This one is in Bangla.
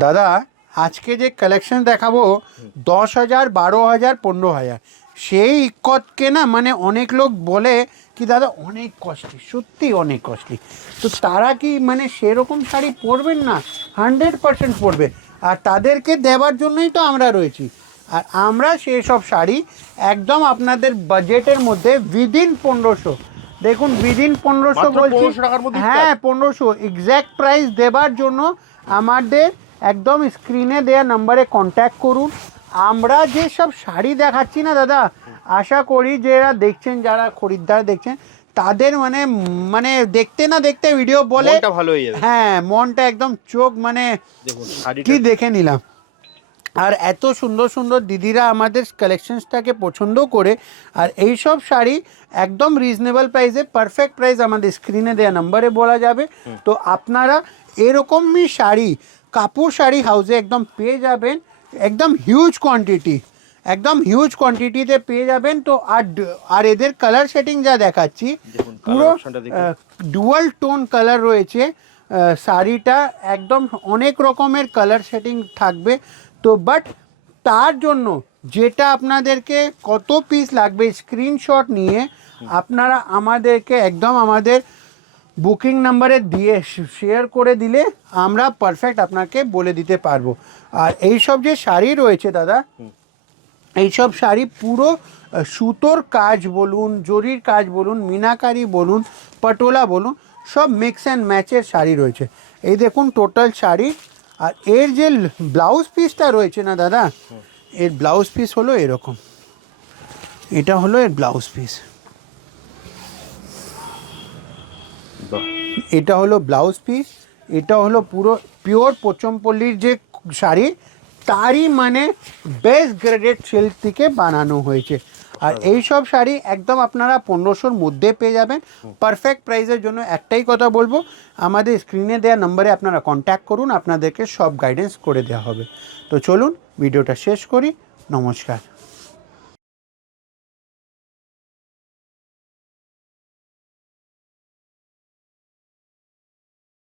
দাদা আজকে যে কালেকশন দেখাবো 10,000, 12,000, 15,000 সেই ইক্কতকে না মানে অনেক লোক বলে কি দাদা অনেক কস্টলি, সত্যি অনেক কস্টলি। তো তারা কি মানে সেরকম শাড়ি পরবেন না? 100% পরবে। আর তাদেরকে দেওয়ার জন্যই তো আমরা রয়েছি। আর আমরা সেই সব শাড়ি একদম আপনাদের বাজেটের মধ্যে উইদিন 1500, দেখুন উইদিন 1500 বলছি, হ্যাঁ 1500 এক্স্যাক্ট প্রাইস দেবার জন্য আমাদের একদম স্ক্রিনে দেওয়া নাম্বারে কন্ট্যাক্ট করুন। আমরা যে সব শাড়ি দেখাচ্ছি না দাদা, আশা করি যারা দেখছেন, যারা খরিদ্দার দেখছেন, তাদের মানে মানে দেখতে না দেখতে ভিডিও বলে ভালো হয়ে যাবে। হ্যাঁ মনটা একদম চোখ মানে কি দেখে নিলাম। আর এত সুন্দর সুন্দর দিদিরা আমাদের কালেকশনসটাকে পছন্দ করে। আর এই সব শাড়ি একদম রিজনেবল প্রাইসে, পারফেক্ট প্রাইস আমাদের স্ক্রিনে দেওয়া নাম্বারে বলা যাবে। তো আপনারা এরকমই শাড়ি কাপড় শাড়ি হাউসে একদম পেয়ে যাবেন, একদম হিউজ কোয়ান্টিটি, একদম হিউজ কোয়ান্টিটিতে পেয়ে যাবেন। তো আর এদের কালার সেটিং যা দেখাচ্ছি পুরো ডুয়াল টোন কালার রয়েছে। শাড়িটা একদম অনেক রকমের কালার সেটিং থাকবে। তো বাট তার জন্য যেটা আপনাদেরকে কত পিস লাগবে স্ক্রিনশট নিয়ে আপনারা আমাদেরকে একদম আমাদের বুকিং নাম্বারে দিয়ে শেয়ার করে দিলে আমরা পারফেক্ট আপনাকে বলে দিতে পারবো। আর এইসব যে শাড়ি রয়েছে দাদা, এইসব শাড়ি পুরো সুতোর কাজ বলুন, জরির কাজ বলুন, মিনাকারি বলুন, পটোলা বলুন, সব মিক্স অ্যান্ড ম্যাচের শাড়ি রয়েছে। এই দেখুন টোটাল শাড়ি। আর এর যে ব্লাউজ পিসটা রয়েছে না দাদা, এর ব্লাউজ পিস হলো এরকম, এটা হলো এর ব্লাউজ পিস, এটা হলো ব্লাউজ পিস। এটা হলো পুরো পিওর পোচমপল্লির যে শাড়ি, তারই মানে বেস্ট গ্রেডেড সিল্ক থেকে বানানো হয়েছে। আর এই সব শাড়ি একদম আপনারা 1500-র মধ্যে পেয়ে যাবেন পারফেক্ট প্রাইসের জন্য। একটাই কথা বলবো, আমাদের স্ক্রিনে দেওয়া নম্বরে আপনারা কন্ট্যাক্ট করুন, আপনাদেরকে সব গাইডেন্স করে দেওয়া হবে। তো চলুন ভিডিওটা শেষ করি, নমস্কার।